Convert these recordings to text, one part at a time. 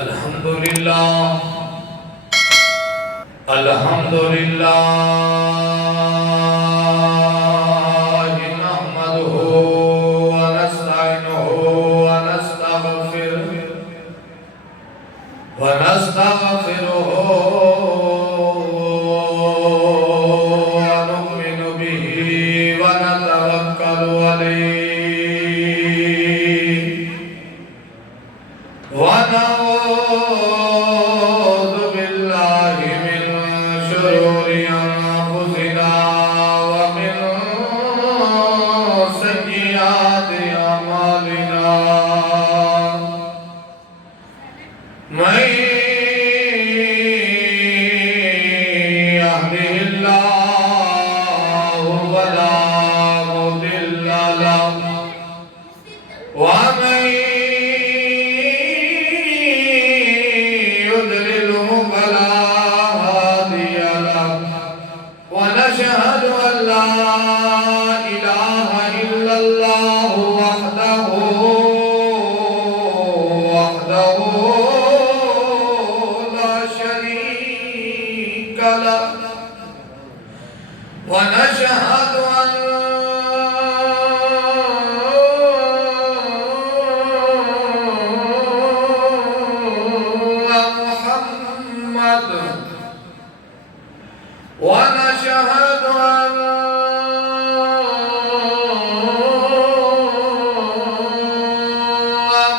अल्हम्दुलिल्लाह नहमदुहु व नस्तईनुहु व नस्तगफिरुहु व नु'मिनु बिही व नतवक्कलु अलैहि व नऊज़ु बिल्लाहि मिन शुरूरि अनफुसिना व मिन सय्यिआति अमालिना मैं यहदिहिल्लाहु फला मुदिल्ल लहु व मैं युद्लिलहु फला हादिय लहु व नशहदु अन ला इलाहा इल्लल्लाहु वहदहु ونشهد أن محمد ونشهد أن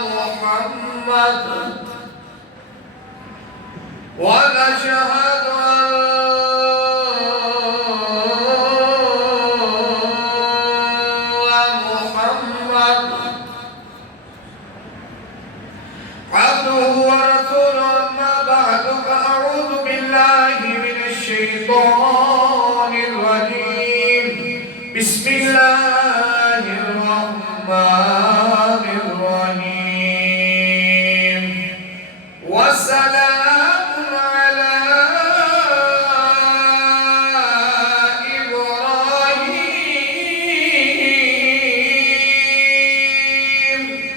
محمد ونشهد عبده ورسوله أما بعد فأعوذ بالله من الشيطان الرجيم بسم الله الرحمن الرحيم وسلام على إبراهيم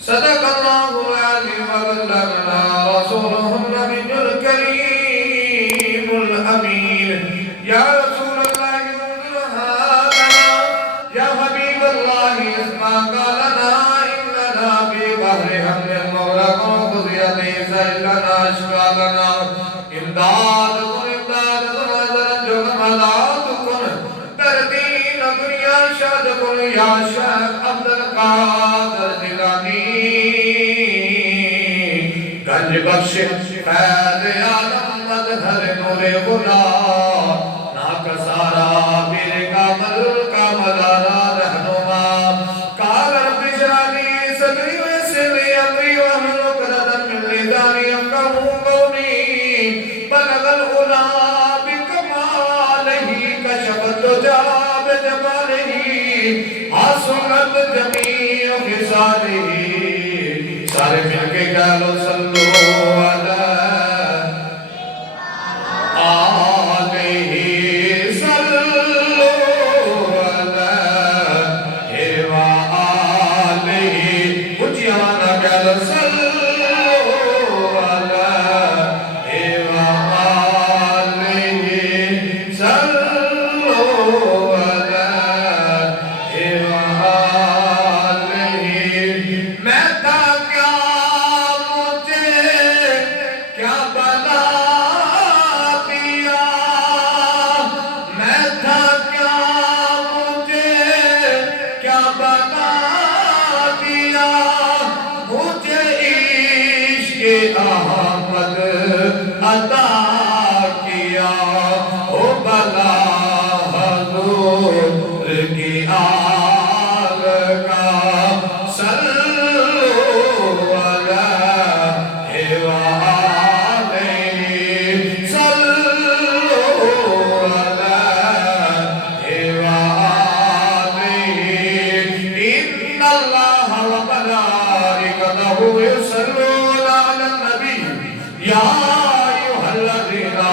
صدق الله العظيم وبلغنا رسوله النبي الكريم الأمين يا رسول الله انظر هذا يا حبيب الله اسمع قالنا إننا في بحر حمل المولى قضي ليس إلا أشكالنا إمداد إمداد درجة ملات تردين دنيا شاد يا شيخ عبد القادر جيلانی गंज बख्श फैज़ आलम मज़हर नूरे खुदा नाक सारा पीर कामल कामलाना रहनुमा कालर बिशाली सदरी वैसली अमरी वहल उक़दतन मिन लिसानी यफ़क़हू क़ौली बलगल उला बिकमालिही कशफ़त दुजा बिजमालिही हासुनत जमीअ ख़िसालिही सारे मिलके कह लो सल्लो अलैहि सल्लो अलैहि व आलिहि ऊंची आवाज़ में कह लो सल्लो अलैहि व आलिहि सल्लो अलैहि व आलिहि मैं अहमद अता किया ओ बला हजूर की आल का सल्लो अलैहि व आलिहि सल्लो अलैहि व आलिहि इन्नल्लाह व मलाइकतहु युसल्लूना अलन नबी या अय्युहल्लज़ीना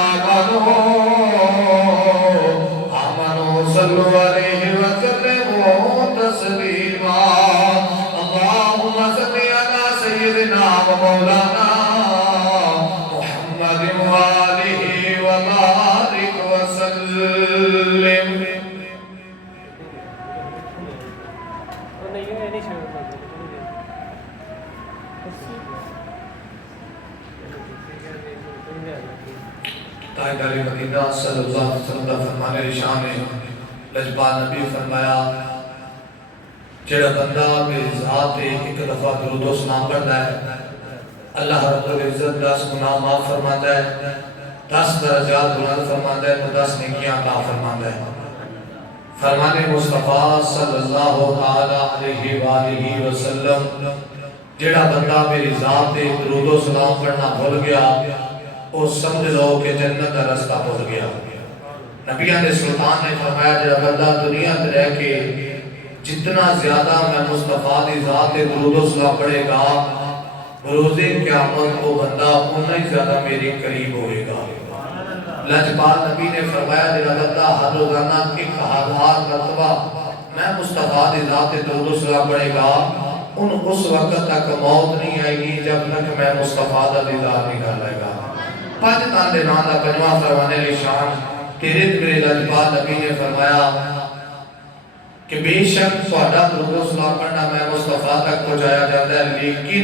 आमनू सल्लु अलैहि व सल्लिमू तस्लीमा अल्लाहुम्मा सल्लि मौलाना मुहम्मद वालिहि व बारिक वसल्लिम। ताजदार मदीना सल्लल्लाहु अलैहि वसल्लम का फरमाने निशान है, लजपाल नबी फरमाया जेड़ा बंदा मेरी ज़ात पे एक दफ़ा दुरूद व सलाम पढ़ता है, अल्लाह रब्बुल इज़्ज़त 10 गुनाह माफ़ फरमाता है, 10 दर्जात बुलंद फरमाता है, तो 10 नेकियां अता फरमाता है। फरमाने मुस्तफ़ा सल्लल्लाहु अलैहि वसल्लम जेड़ा बंदा मेरी ज़ात पे दुरूद व सलाम पढ़ना भूल गया, वो समझ लो कि जन्नत का रास्ता भूल गया। नबियां ने सुल्तान ने फरमाया जेड़ा बंदा दुनिया में रह के जितना ज्यादा मैं मुस्तफा दी जात पे दुरूद व सलाम पढ़ेगा, रोज़े क़यामत वो बंदा उतना ही ज्यादा मेरे करीब होएगा। लजपाल नबी ने फरमाया जेड़ा बंदा हर रोजाना 1000 मरतबा मैं मुस्तफा दी जात पे दुरूद व सलाम पढ़ेगा, उन उस वक्त तक मौत नहीं आएगी जब तक मैं मुस्तफा दा दीदार नहीं कर लेगा। पांच तान दे नाम दा पंजवां फरमाने निशान तेरे मेरे लजपाल नबी ने फरमाया कि बेशक ਤੁਹਾਡਾ दुरूद व सलाम पढ़ना मैं मुस्तफा तक पहुंचाया जाता है, लेकिन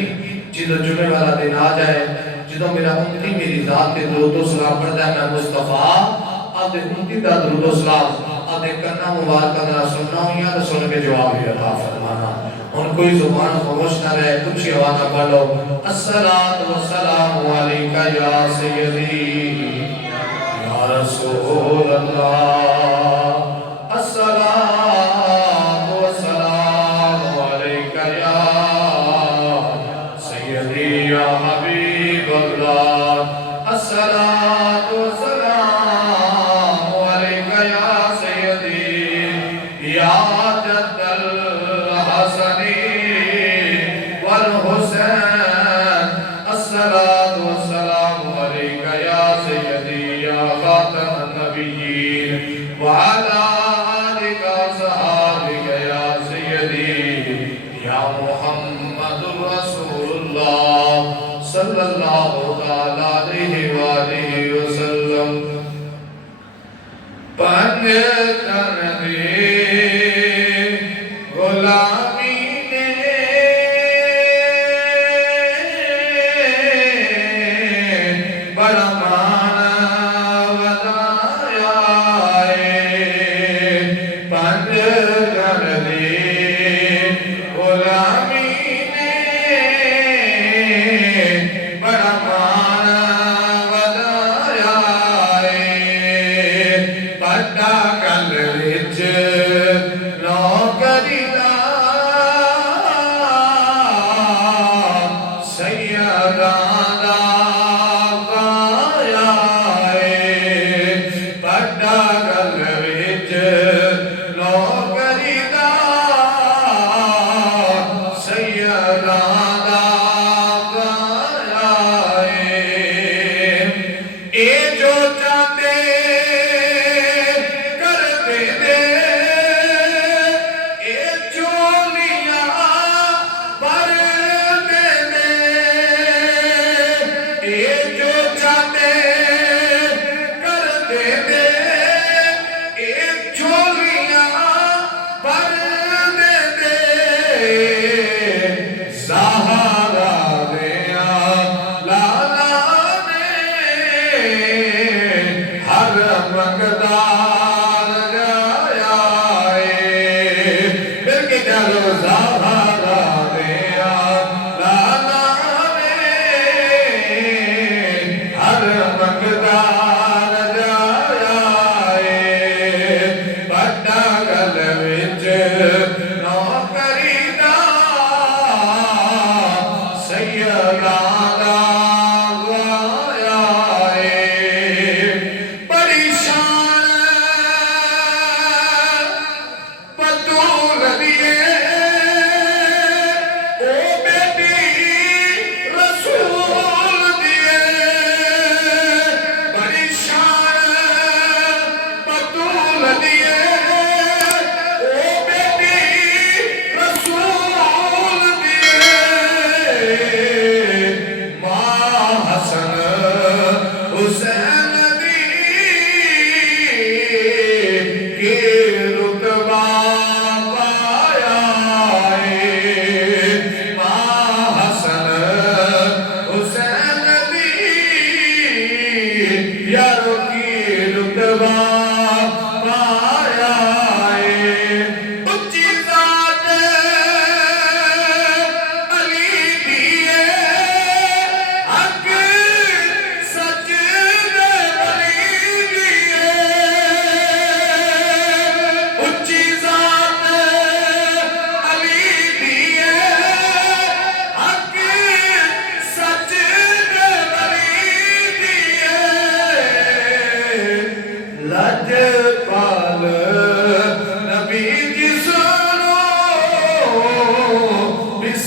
जो जुमे वाला दिन आ जाए, जो मेरा उम्मती मेरी जात पे दुरूद व सलाम पढ़ता है, मैं मुस्तफा अपने उम्मती दा दुरूद व सलाम अपने कन्ना मुबारक दा सुनना या तो सुन के जवाब भी अता फरमाना। उन कोई जुबान खामोश ना रहे, कुछ आवाज ना पढ़ो। अस्सलातु वस्सलामु अलैका या सय्यदी या रसूल अल्लाह, अस्सलातु वस्सलामु अलैका या सय्यदी या हबीब अल्लाह, अस्सलातु वस्सलामु अलैका या सय्यदी या जद्दल हसनी वल हुसैन, अस्सलातु वस्सलामु अलैका या सय्यदी या खातमन नबिय्यीन व अला आलिका सहाबिका या सय्यदी या मुहम्मदुर रसूलुल्लाह सल्लल्लाहु तआला अलैहि व आलिहि वसल्लम। पंजतन दे गुलामी ने बड़ा मान वधाया है, पंजतन दे गुलामी ने बड़ा मान वधाया है, पता कल रे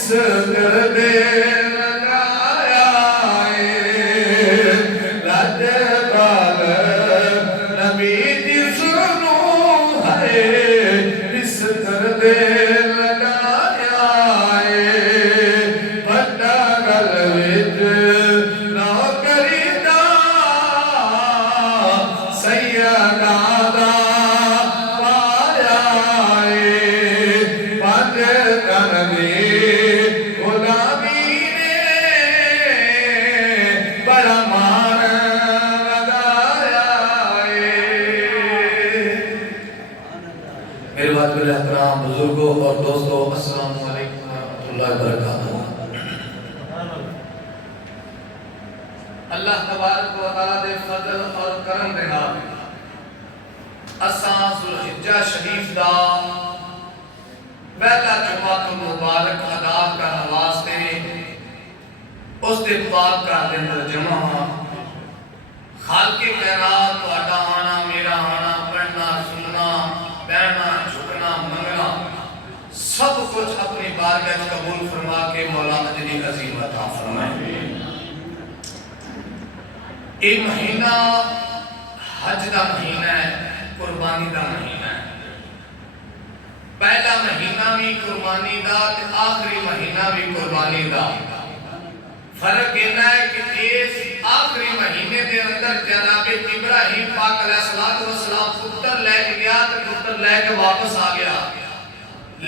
दे लगाया लजपाल नबी दी सुनो है इस दे लगाया बड़ा गल विच नौकरी दा सैयदा दा पाया पंज तन दी गुलामी ने बड़ा मान लगाया मेरे वाजिब एहतराम बुजुर्गों और दोस्तों अस्सलाम वालेकुम रहमतुल्लाहि व बरकातहू। अल्लाह तबारक व तआला दे फजल और करम दे नाल असां ज़ुल्हिज्जा शरीफ दा पहला जुमातुल मुबारक अदा करने वास्ते उस दे पाक का दे अंदर जमा हां। खालिक़े कायनात तुहाडा आना मेरा आना पढ़ना सुनना बहना झुकना मंगना सब कुछ अपनी बारगाह में कबूल फरमा के मौला अजरी अजीम अता फरमाए। ये महीना हज का महीना है, कुर्बानी का महीना है। पहला महीना भी कुर्बानी का ते आखिरी महीना भी कुर्बानी का। फर्क इतना है कि इस आखिरी महीने के अंदर जनाब इब्राहिम पाक अलैहिस्सलाम पुत्र लेके गया तो पुत्र लेके वापस आ गया,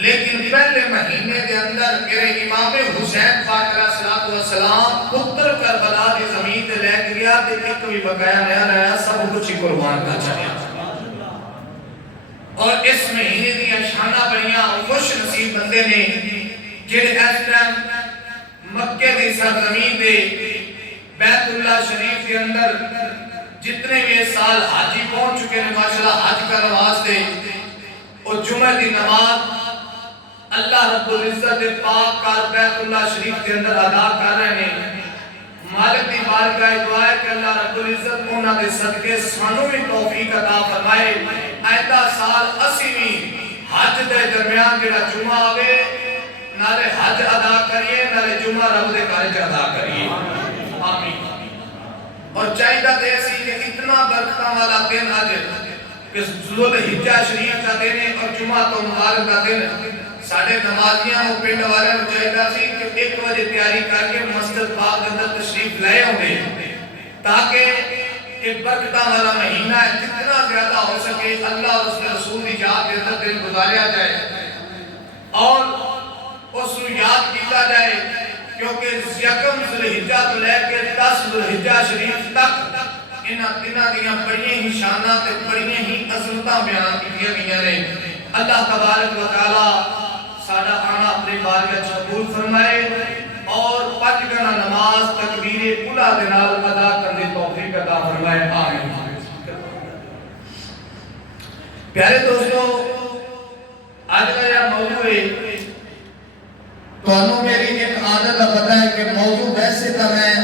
लेकिन पहले महीने के अंदर मेरे इमाम हुसैन पाक अलैहिस्सलाम पुत्र करबला की जमीन पे लेके गया तो एक भी बकाया नहीं रहा, सब कुछ ही कुर्बान कर चलिया। और इस महीने दी शाना बड़ियां खुश नसीब बंदे ने जिहड़े इस टाइम मक्के दी सरजमीन दे बैतुल्लाह शरीफ के अंदर जितने भी साल हाजी पहुंच चुके हैं माशाल्लाह हज करने वास्ते और जुमे दी नमाज अल्लाह रब्बुल इज्जत दे पाक कार बैतुल्लाह शरीफ के अंदर अदा कर रहे हैं। मालिक दी बारगाह दुआ है कि अल्लाह रब्बुल इज्जत उन्हां दे सदके सानू भी तौफीक अता फरमाए। आइंदा साल असी भी हज दे दरमियान जेड़ा जुमा आवे नाले हज अदा करिए नाले जुमा रब दे घर च अदा करिए, आमीन। और चाहिदा ते सी कि इतना बरकतां वाला दिन अज कि ज़ुल्हिज्जा शरीफ का दिन है और जुमा तो मुबारक का दिन साडे नमाजियां और पिंड वाले नु चाहिदा सी कि 1 बजे तैयारी करके मस्जिद पाक के अंदर तशरीफ ले आउंदे ताकि ये बरकतां वाला महीना है जितना ज्यादा हो सके अल्लाह और उसके रसूल की याद के अंदर दिन गुजारा जाए और उसको याद किया जाए, क्योंकि यकम ज़ुल्हिज्जा तो लेकर 10 ज़ुल्हिज्जा शरीफ तक इन्हां दिनां दियां बड़ियां ही शानां ते बड़ियां ही अज़मतां बयान कीतियां गईयां ने। अल्लाह तबारक व तआला साडा आना अपनी बारगाह च कबूल फरमाए और 5 गना नमाज तकबीरे उला दे नाल अदा करने दी तौफीक अता फरमाए, आमीन। प्यारे दोस्तों, आज का यह मौजू है तो मेरी एक आदत पता है कि मौजू वैसे तो मैं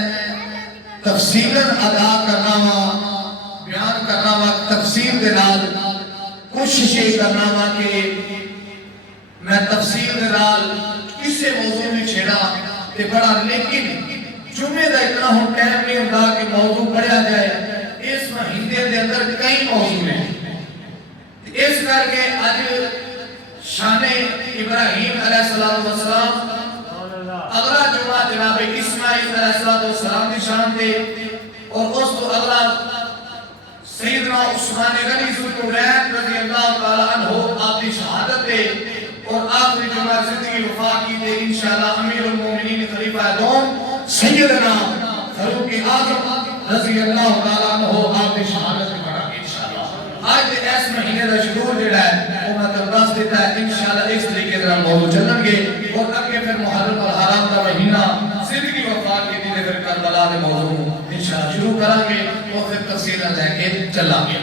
तफसीलन अदा करना वा बयान करना वा तफसील के नाल कोशिश ये करना वा कि मैं तफसील के नाल किसी मौजू में छेड़ा ते बड़ा, लेकिन जुमे का इतना हम टाइम नहीं होता कि मौजू पढ़ा जाए। इस महीने के अंदर कई मौजू हैं, इस करके आज शाने इब्राहिम अलैहिस्सलाम अगला जुमा जनाब इस्माइल अलैहिस्सलाम की शान थे और उस तो अगला सैयदना उस्मान गनी ज़ुल्कुरैन रज़ी अल्लाह तआला अन्हु आपकी शहादत थे और आखिरी जुमा जिंदगी वफा की थे इंशाअल्लाह अमीरुल मोमिनीन खलीफा दोम सैयदना फारूक आज़म रज़ी अल्लाह तआला अन्हु आपकी शहादत के बाद इंशाअल्लाह आज इस महीने का शुरू जेड़ा है वो मैं दस देता है इंशाअल्लाह इस तरीके से मौजू चलेंगे और आगे फिर मुहर्रम और हराम का महीना जिंदगी वफा के दिन फिर करबला के मौजू इंशाअल्लाह शुरू करेंगे और फिर तफसील लेके चलेंगे।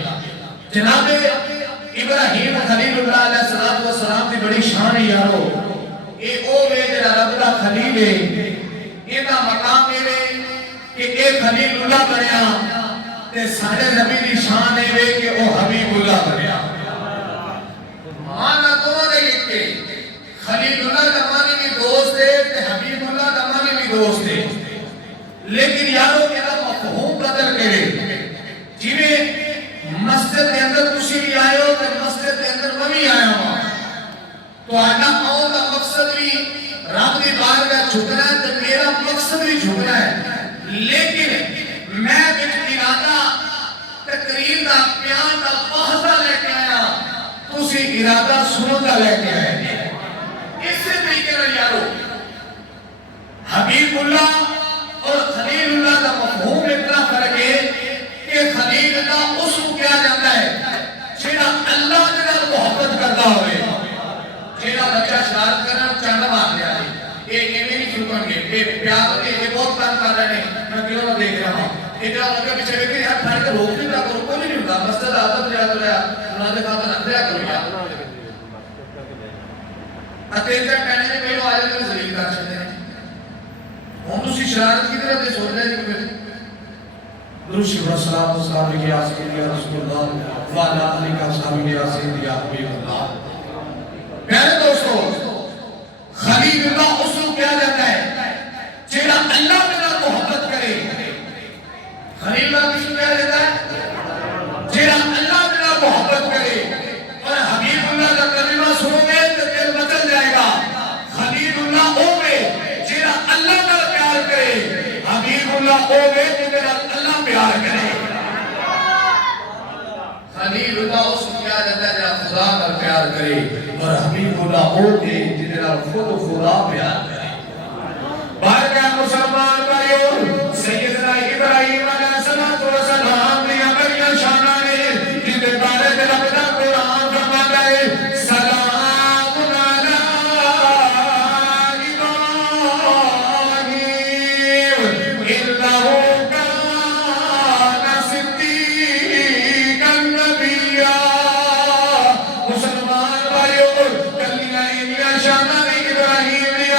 जनाब इब्राहिम खलीलुल्लाह अलैहिस्सलाम की बड़ी शान है यारो, ये ओ वे जेड़ा रब दा खलील है, इहदा मकाम है कि ए खलीलुल्लाह बनया ते साडे नबी दी शान है कि ओ हबीबुल्लाह बनया। माना दोनों ने लिखे खलीलुल्लाह का मानी भी दोस्त है ते दोस्त है, लेकिन यारों एदा मफहूम कदर करे। जिवें मस्जिद के अंदर तुसी भी आए हो ते मस्जिद के अंदर मैं भी आया हूं, तो आना आउं दा मकसद भी रब दी बारगाह झुकना है ते मेरा मकसद भी झुकना है। लेकिन मैं बिच इरादा तकरीर दा बयान दा वाहदा लेके आया, तुसी इरादा सुनन दा लेके आए। इसी तरीके नाल यारो हबीबुल्लाह और खलीलुल्लाह का मफहूम इतना फर्क है कि खलीलुल्लाह उसको क्या जाता है जेड़ा अल्लाह दे नाल मोहब्बत करदा होवे। जेड़ा बच्चा शरारत करना चंड मार लिया है, ये इवें नहीं चुकणगे, ये प्यार दे ये बहुत काम कर रहे हैं। मैं क्यों ना देख रहा हूं इधर आगे पीछे देख यार फड़ के रोक नहीं रहा करो, कोई नहीं होता मस्जिद आदम जा तो या उन्होंने कहा था नंदया करो यार अतेजा कहने ने मेरे आले ने जलील कर छड़े हम तुसी शरारत की तरह दे सोच रहे हैं कि दुरूद व सलाम के आसिफ या रसूलुल्लाह व अला अली का साहब या सय्यद या हबीबुल्लाह। प्यारे दोस्तों, खलीलुल्लाह उसको क्या जाता है जेड़ा अल्लाह के नाल मोहब्बत करे। खलीलुल्लाह किसको क्या जाता है जेड़ा अल्लाह के नाल मोहब्बत करे। और हबीबुल्लाह का कलीमा सुनोगे तो दिल बदल जाएगा। खलीलुल्लाह होवे जेड़ा अल्लाह नाल प्यार करे, हबीबुल्लाह होवे जेड़ा अल्लाह प्यार करे। खलीलुल्लाह उसको क्या जाता है जेड़ा खुदा नाल प्यार करे, और हबीबुल्लाह होवे जेड़ा खुद खुदा प्यार करे। बारगाह मुसलमान भाइयों, सैयदना इब्राहिम अलैहिस्सलातु वस्सलाम ने बड़िया शाना ने जिनके बारे में रब दा कुरान फरमाता है सलामुन अला इब्राहिम इन्नहु काना सिद्दीकन नबिय्या। मुसलमान भाइयों, कलियां इन्नियां शाना ने इब्राहिम ने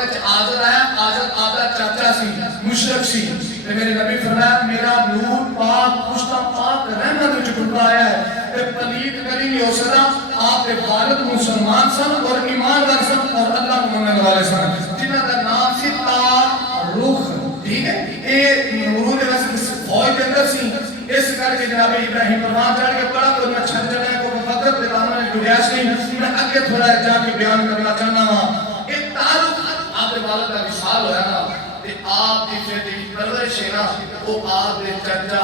दौर च आज़र आया, आज़र आपदा चाचा सी, मुशरक सी, ते मेरे नबी फरमाया मेरा नूर पाक पुश्ता पाक रहमत विच डूबा आया है, ते पलीत कदी नहीं हो सकदा। आप दे वालिद मुसलमान सन और ईमानदार सन और अल्लाह को मनने वाले सन, जिन्हां दा नाम सी तारुख। ठीक है, ये नूर दे वस फौज दे अंदर सी, इस करके जनाब इब्राहिम परवान चढ़ के बड़ा कोई मैं छन चढ़ा को फकत दे दामन में गुजारिश नहीं, मैं आगे थोड़ा जाके बयान करना चाहना हां। ये तारुख आप दे वालिद दा विसाल होया ना, ते आप दी जेडी परवरिश है ना वो आप दे चाचा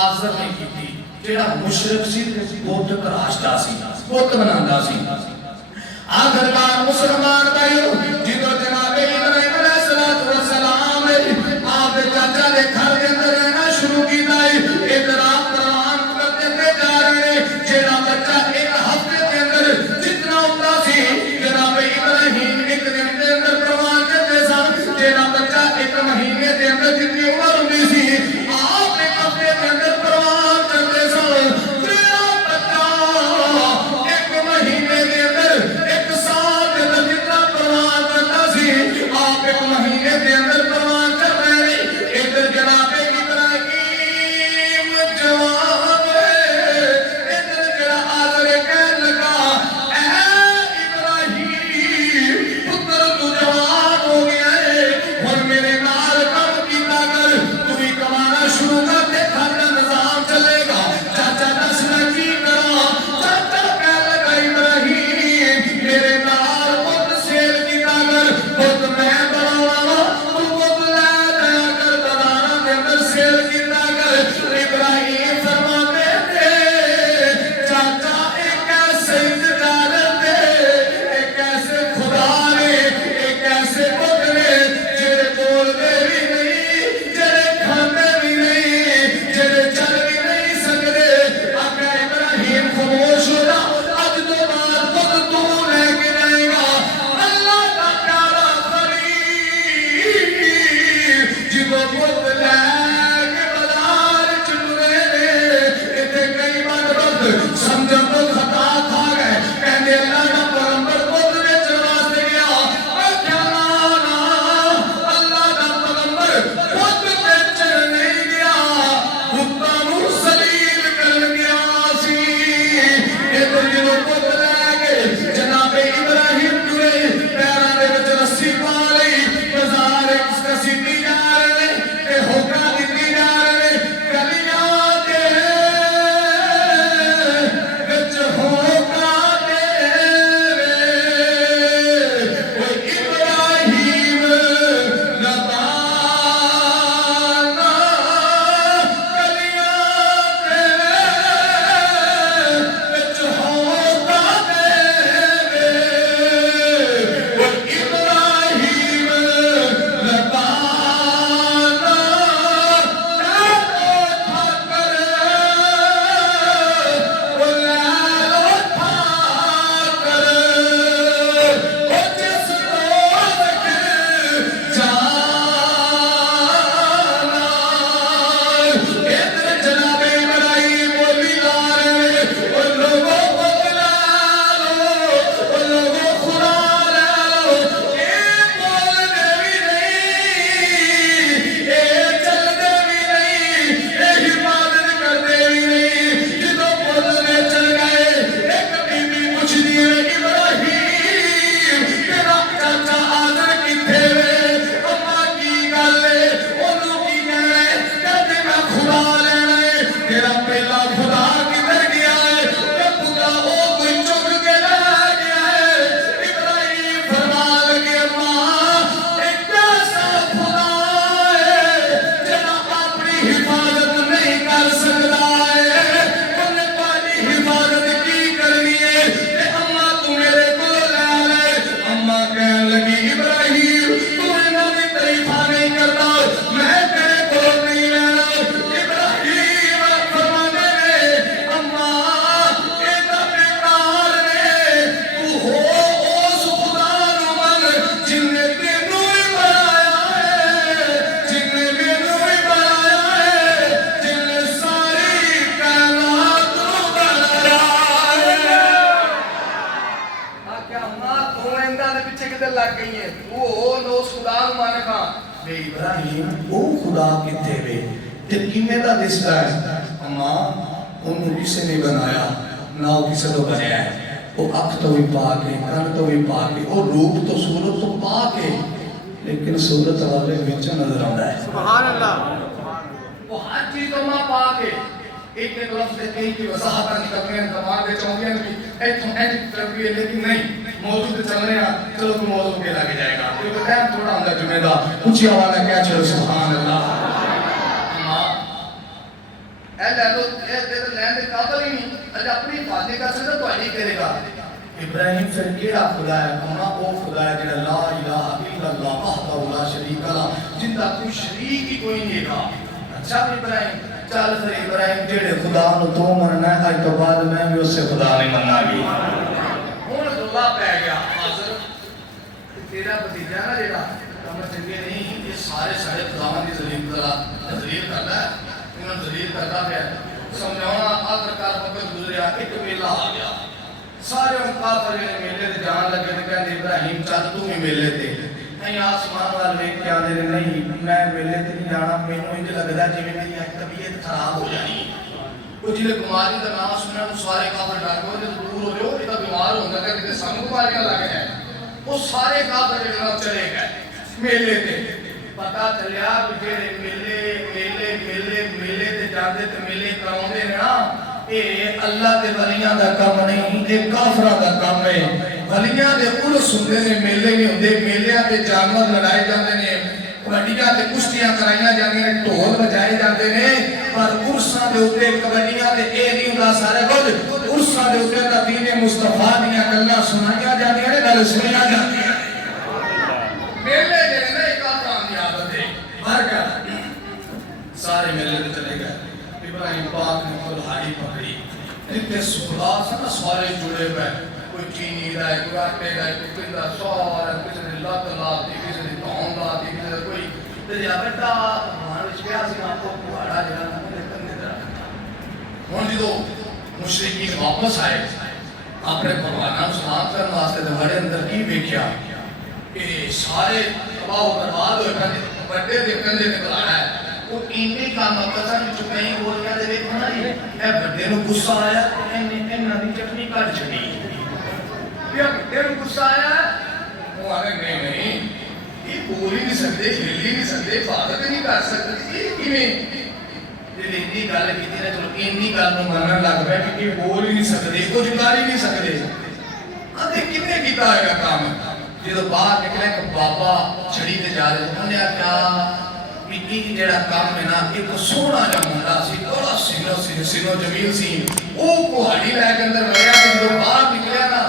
आज़र ने कीती, जेड़ा मुशरिक सी ते बुत तराशदा सी, बुत बनांदा सी। आखिरकार मुसलमान भाइयों जिदो जनाब इब्राहिम अलैहिस्सलातु वस्सलाम ने आप दे चाचा दे घर के अंदर रहना शुरू कीता है, इधर आप प्रवान करते जा रहे हैं। जेड़ा बच्चा एक हफ्ते के अंदर जितना होता सी जनाब इब्राहिम एक दिन के अंदर प्रवान करते सन, जेड़ा बच्चा एक महीने के अंदर जितनी उम्र होती सी आप एक हफ्ते के अंदर प्रवान करते सन। जेड़ा बच्चा एक महीने के अंदर एक साल के अंदर जितना प्रवान करता सी आप एक महीने के अंदर प्रवान कर रहे हैं। इधर जनाब मन का वे इब्राहिम वो खुदा किथे वे ते किने दा दिसदा है अम्मा उन्होंने किसे ने बनाया ना किसे तो बनाया है वो अख तो भी पाक है कान तो भी पाक है और रूप तो सूरत तो पाक है लेकिन सूरत वाले विच नजर आता है सुभान अल्लाह वो हर चीज तो मां पाक है एक एक लफ्ज से कई की वजाहत निकलने हैं कमाल दे चौंकियां भी ऐथों ऐ तरबिय लेकिन नहीं मौजूद चल रहे हैं चलो तो मौजूद पे लग जाएगा क्योंकि टाइम थोड़ा होता जुमेदा ऊंची आवाज में क्या चलो सुभान अल्लाह मां ए ले लो ये दे लेने दे काबिल ही नहीं अज अपनी फादे का सदा तो ही करेगा इब्राहिम फिर केड़ा खुदा है अम्मा वो खुदा है जेड़ा ला इलाहा इल्लल्लाह वहदहु ला शरीका ला जिंदा कोई शरीक ही कोई नहीं है अच्छा इब्राहिम चल फिर इब्राहिम जेड़े खुदा नु तू मनना है आज तो बाद मैं भी उससे खुदा नहीं मनना भी हुन दुआ पै गया हाजिर तेरा भतीजा ना जेड़ा कम चंगे नहीं ये सारे खुदावां दी जलील करदा है उन्हें जलील करदा है समझाना आखिरकार वक्त गुजरिया एक मेला आ गया सारे काफिर ने मेले ते जान लगे ते कहंदे इब्राहिम चल तू भी मेले ते नहीं आसमान वाल देख के आंदे नहीं मैं मेले ते नहीं जाना मेनू इंज लगदा जिवें मेरी तबीयत खराब हो जानी कुछ जिले बीमारी का नाम सुनया तो सारे काफिर डर गए ते दूर हो जाओ ये तो बीमार होंदा कि किते सानू बीमारियां लग जाए वो सारे काफिर जनाब चले गए मेले ते पता चलिया कि जेड़े मेले मेले मेले मेले ते जांदे ते मेले कराउंदे ने ना ये अल्लाह दे वलियां दा काम नहीं ये काफिरां दा काम है वलियां दे उर्स हुंदे ने मेले नहीं हुंदे मेलियां ते जानवर लड़ाए जांदे ने कबड्डियां ते कुश्तियां कराईयां जांदियां ने ढोल बजाए जांदे ने पर उर्सां दे उत्ते कबड्डियां ते ए नहीं हुंदा सारा कुछ उर्सां दे उत्ते दा दीन मुस्तफा दियां गल्लां सुनाईयां जांदियां ने गल सुनियां जांदियां मेले जेड़े ने काफिरां दी आदत है हर गल सारे मेले ते चले गए इब्राहिम पाक ने कुल्हाड़ी पकड़ी इतने सुखदा ना सारे जुड़े हुए कोई चीनी का है कोई आटे का है कोई पिंदा सारा किसी ने लत लाती किसी ने धौन लाती किसी ने कोई तेरा बेटा भगवान विच गया सी आपको कुहाड़ा जरा ना कंधे ते रखना हुन जो मुशरिकीन वापस आए अपने भगवाना नूं सलाम करने वास्ते दरबारे अंदर की देखा कि सारे तबाह बर्बाद होए कंधे बड़े दे कंधे ते कुहाड़ा है वो इन्ने काम पसंद चुकाई बोलियां दे देखो ना ए बड़े नु गुस्सा आया इन्ने इन्ना दी चटनी काट छड़ी ये बड़े नु गुस्सा आया वो आने नहीं ये बोल ही नहीं सकते हिल ही नहीं सकते बात नहीं कर सकते ये किवें जे इन्नी गल कीती ना चलो इन्नी गल नु मनन लग पिया कि बोल ही नहीं सकते कुछ कर ही नहीं सकते आंदे किवें कीता होगा काम जो बाहर निकले एक बाबा छड़ी ते जा रहे उन्हें क्या कि जेड़ा काम है ना एक सोहना जिहा मुंडा सी बड़ा सिनो जमील सी वो कुहाड़ी लैके अंदर वड़िया ते जो बाहर निकलिया ना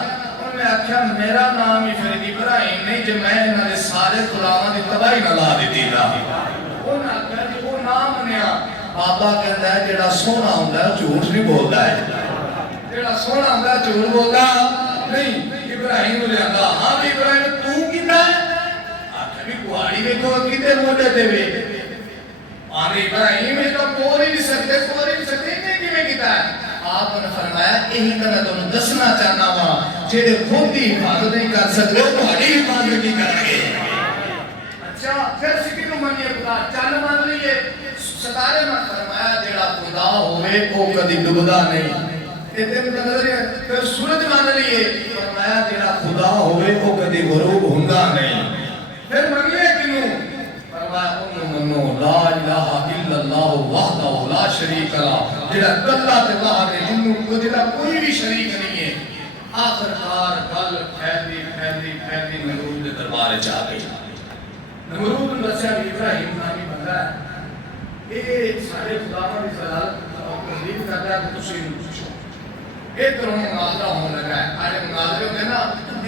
उन्हें आख्या मेरा नाम ही फिर इब्राहिम नहीं जे मैं इन्हां दे सारे गुलामां दी तबाही ना ला दित्ती दा उन्हें आख्या जी वो नाम मनिया बाबा कहंदा है जेड़ा सोहना हुंदा है झूठ नहीं बोलदा है जेड़ा सोहना हुंदा है झूठ बोलदा नहीं इब्राहिम नु लियांदा हां भी इब्राहिम तू कीता है आख्या भी कुहाड़ी वेखो किते मोढे ते वे आने इब्राहिम ये तो बोल ही नहीं सकते इन्हें किवें कीता है आपने फरमाया यही तो मैं तुहानू दसना चाहना वा जेड़े खुद दी हिफाजत नहीं कर सकते तुम्हारी हिफाजत की करेंगे अच्छा फिर सिक्की नु मनिए खुदा चल मान लईए सतारे में फरमाया जेड़ा खुदा होवे वो कदी डुबदा नहीं इतने में नजर है फिर सूरज मान लईए फरमाया जेड़ा खुदा होवे वो कदी गुरूब हुंदा नहीं फिर मनिए किनू मनो ला इलाहा इल्लल्लाह वहदहु ला शरीका ला जेड़ा अल्लाह ते बाहर है जिन्नु को जेड़ा कोई भी शरीक नहीं है आखिरकार गल फैली नमरूद के दरबार च आ गई नमरूद ने दस्या कि इब्राहिम नामी बंदा है ये सारे खुदावां दी जलालत तकलीफ करदा है कि तुसी इन्हू पूछो एक तरह मुनाजरा होने लगा है आज मुनाजरे होंदे ना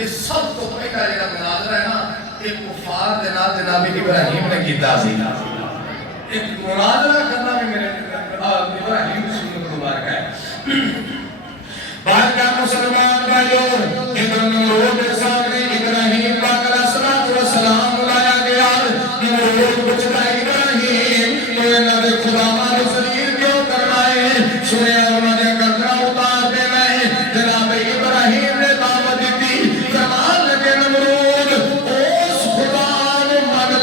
ये सब तो पहला जेड़ा मुनाजरा है ना एक कुफार दे नाल जनाब इब्राहिम ने कीता सी एक मुनाजरा करना भी मेरे इब्राहिम की सुन्नत मुबारक है बात का मुसलमान भाइयों इधर नमरूद के सामने इब्राहिम पाक अलैहिस्सलाम बुलाया गया नमरूद पूछता है इब्राहिम ये नबी खुदा माने जलील क्यों करना है सुने उन्होंने करना उतार देना है जनाब इब्राहिम ने दावत दी जमाल लगे नमरूद उस खुदा ने मन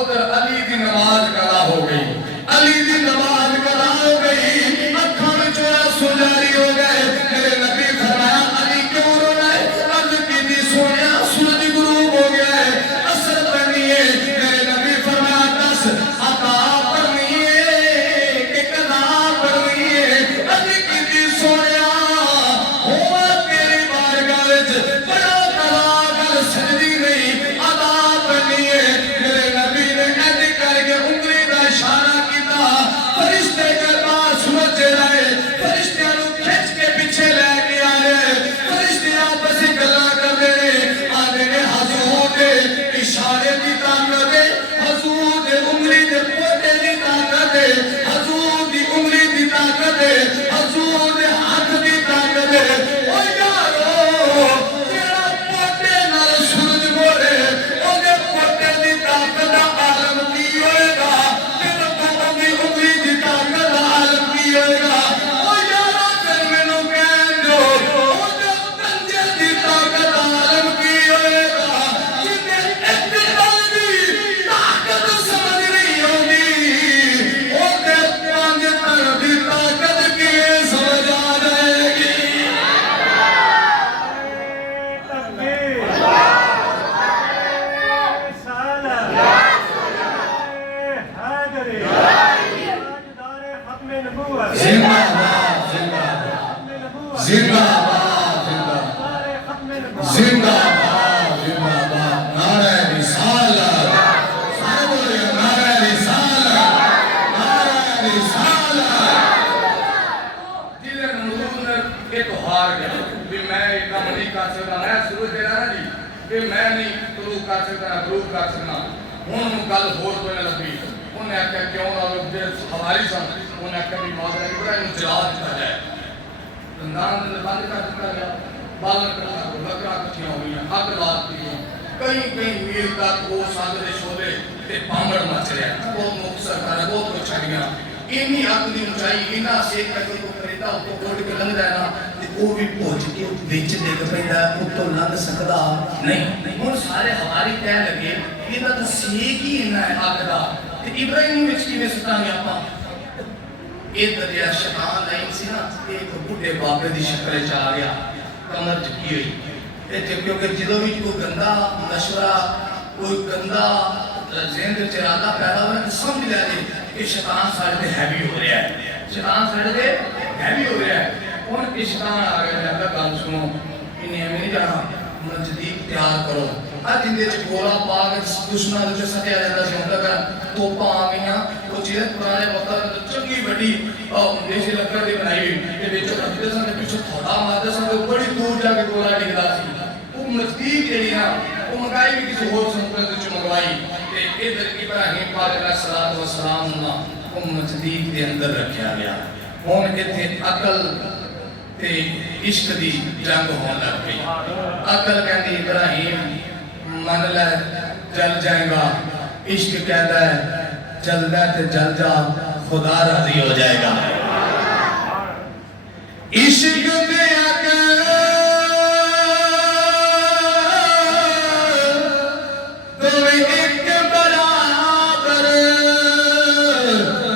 उधर अली की नमाज कदा हो गई, अली की नमाज कदा हो गई, अखा में चोरा सुजारी हो गए। मेरे नबी फरमाया अली क्यों रो रहा है? अर्ज की सोनिया सूरज गुरूब हो गया है, असर पढ़नी है। मेरे नबी फरमाया दस अता पढ़नी है कि कदा पढ़नी है? अर्ज की सोनिया हो तेरी बारगाह विच बड़ा कदा गल सजदी नहीं, अदा पढ़नी है। मेरे नबी ने ऐसे करके उंगली का इशारा किया, फरिश्ते के पास सूरज लाए, फरिश्तियां नु खिंच के पीछे लेके आए, फरिश्ते आपस में गल्लां करदे ने, आंदे ने हुजूर दे इशारे दी ताकत है, हुजूर दे उंगली दे पोटे दी ताकत है, हुजूर दी उंगली दी ताकत है, हुजूर दे हाथ दी ताकत है। ओ यारो जेड़ा पोटे नाल सूरज बोले, ओदे पोटे दी ताकत दा आलम की होएगा, जेड़ा उंगली उंगली दी ताकत दा आलम की होएगा। ओ यारो फिर मैनू कहन दो, ओदे पंजे दी ताकत दा आलम की होएगा, जिन्ने एक पल दी ताकत समझ नहीं आउंदी, ओदे पंज पल दी ताकत किवें समझ आ जाएगी। जिंदाबाद जिंदाबाद जिंदाबाद जिंदाबाद जिंदाबाद जिंदाबाद, नारे रिसालत, सारे बोलिए नारे रिसालत, नारे रिसालत। जिले नमरूद ने एक हार गया भी मैं इतना नहीं कर सकता, मैं शुरू से ना जी कि मैं नहीं गुरु कर सकता, गुरु कर सकता। हुन गल होर कोई ना लगी, उन्हें आख्या क्यों ना लोग हमारी सन, उन्हें आख्या भी मादर इब्राहिम जला दिया जाए, रमजान में बंद कर दिया गया, बालन करना को बकरा कट्ठियां हुई, अग लाती, कई कई मील तक वो संग दे शोले ते पामड़ मच रहा, बहुत मुक्तसर कर बहुत कुछ छड़ गया। इन्नी अग की ऊंचाई इन्ना सेक का कोई करेगा उतो कोट के लंघदा है ना, ते वो भी भुज के विच डिग पैंदा, उतो लंघ सकदा नहीं। हुन सारे हमारी कह लगे इहदा तो सेक ही इन्ना है अग दा, ते इब्राहिम विच किवें सतांगे आपां। इधर जरा शैतान लाइन सी ना, एक बुढ़े बाबे की शक्ल च आ गया, कमर झुकी हुई इतने, क्योंकि जो भी कोई गंदा मशवरा कोई गंदा जिंद च इरादा पैदा हो तो समझ लिया जी कि शैतान साढ़े ते हैवी हो रहा है, शैतान साढ़े ते हैवी हो रहा है। हुन ये शैतान आ गया, मैं कहा गल सुनो, इन्हें एवं नहीं जाना, नजदीक तैयार करो। अज जिंदे च गोला पा के दुश्मन जो सटिया जाता सी, हुण तक तोपां आ गईयां, वो चीज़ पुराने वक्त चंगी वड्डी देसी लकड़ की बनाई हुई, ते विच रखदे सन ते पिछों थोड़ा मारदे सन, ते बड़ी दूर जाके गोला डिगदा सी। वो नजदीक जिहड़ी ना वो मंगाई भी किसी होर संतत च मंगवाई, ते इधर इब्राहिम पाक अलैहिस्सलाम व सलाम दा वो नजदीक दे अंदर रखा गया। हुण इत्थे अकल ते इश्क दी जंग होने लग गई। अकल कहती इब्राहिम मन लै जल जाएगा, इश्क कहता है जलदा ते जल जा, खुदा राजी हो जाएगा। इश्क दे अकल दोवे एक बराबर,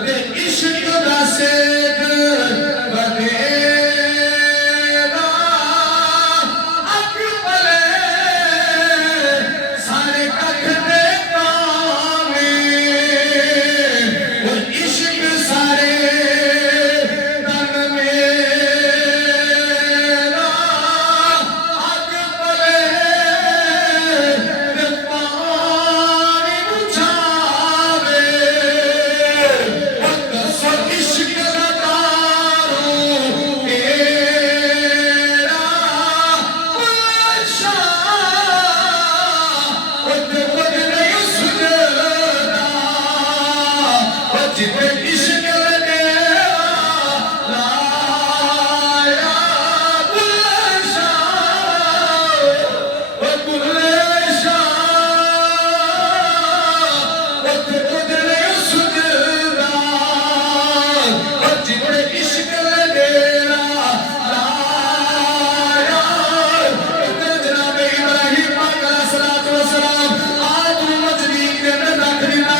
ते इश्क दा सेक बदेगा, अग पले सारे कख दे कामे, और इश्क सारे तन मेरा, अग पले ते पानी बुझावे, दसो इश्क दा तारो केड़ा शाह, उते कुछ नहीं सुझदा, जिते इश्क तेरा लाया गुलशाह, गुलशाह, उते कुछ नहीं सुझदा, जिते इश्क तेरा लाया। इधर जनाब इब्राहिम पाक अलैहिस्सलाम आप नजदीक रख दिता,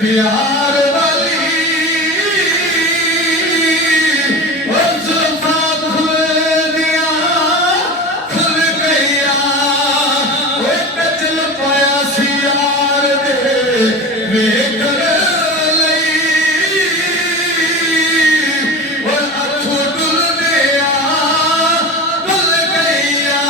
प्यार वाली खुल गया चल पाया सी यार वे कर अथू डुल दिया डुल गया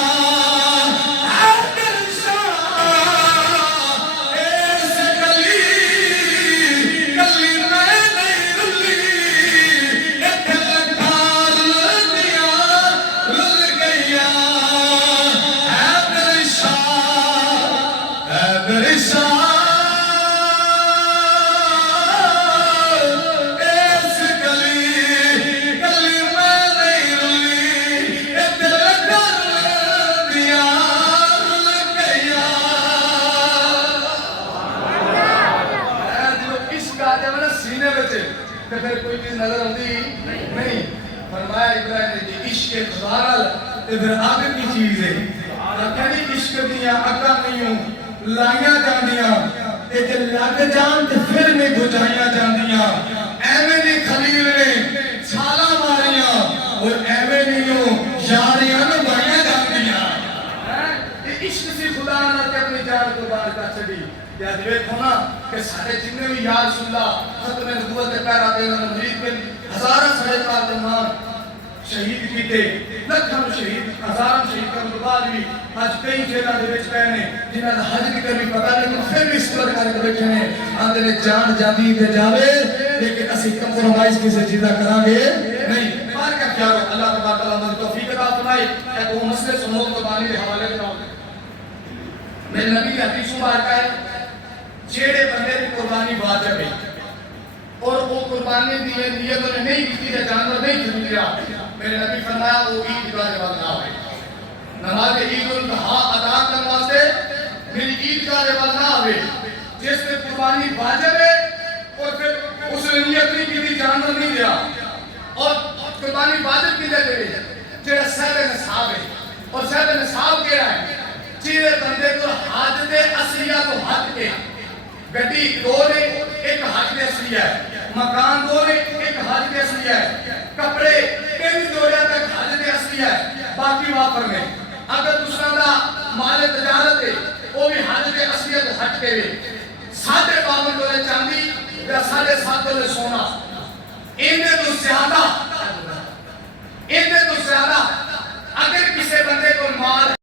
तो फिर कोई चीज नजर आती नहीं। फरमाया इब्राहिम ने जी इश्क खुदा नाल ते फिर आगे की चीज है कहनी इश्क दियां अक्कां नहीं लाइयां जांदियां ते जे लग जान ते फिर नहीं बुझाइयां जांदियां एवें नहीं खलील ने छाला मारियां और एवें नहीं यारियां निभाइयां जांदियां हैं इश्क से खुदा नाल ते अपनी जान कुर्बान कर छड़ी या देखो ना कि सारे जितने भी यार सुल्ला खत्म नबूवत के पैरा दे मरीद पे हजारों साढ़े चार जमान शहीद कीते लखां शहीद हजारों शहीद करने के बाद भी आज कई जगह दे विच पए ने जिन्हां दा हज भी करनी पता नहीं फिर भी इस करके बैठे ने आंदे ने जान जांदी ते जावे लेकिन असि कंप्रोमाइज किसी चीज दा करांगे नहीं। बार का क्या अल्लाह तबारक व तआला तौफीक अता फरमाए कि वो मसले सुनो कुर्बानी के हवाले के नाल मेरे नबी की हदीस मुबारक है जेड़े बंदे की कुर्बानी वाजिब है और वो कुर्बानी दी नियत ने नहीं की या जानवर नहीं खरीदा मेरे नबी फरमाया वो ईदगाह के वक्त आवे नमाज ईद उल अजहा अदा करने वास्ते मेरी ईदगाह के वक्त ना आवे जिसने कुर्बानी वाजिब है और फिर उसने नियत नहीं की जानवर नहीं दिया और कुर्बानी वाजिब की जाए जेड़ा साहब निसाब है और साहब निसाब क्या है जेड़े बंदे को हज दे असलिया तो हट के गड्डी दो ने एक हज के असली है मकान दो ने एक हज के असली है कपड़े तीन जोड़िया तक हज के असली है बाकी वापर में अगर दूसरा दा माल तजारत है वो भी हज के असलियत हट के 52 तोले चांदी या 7.5 तोले सोना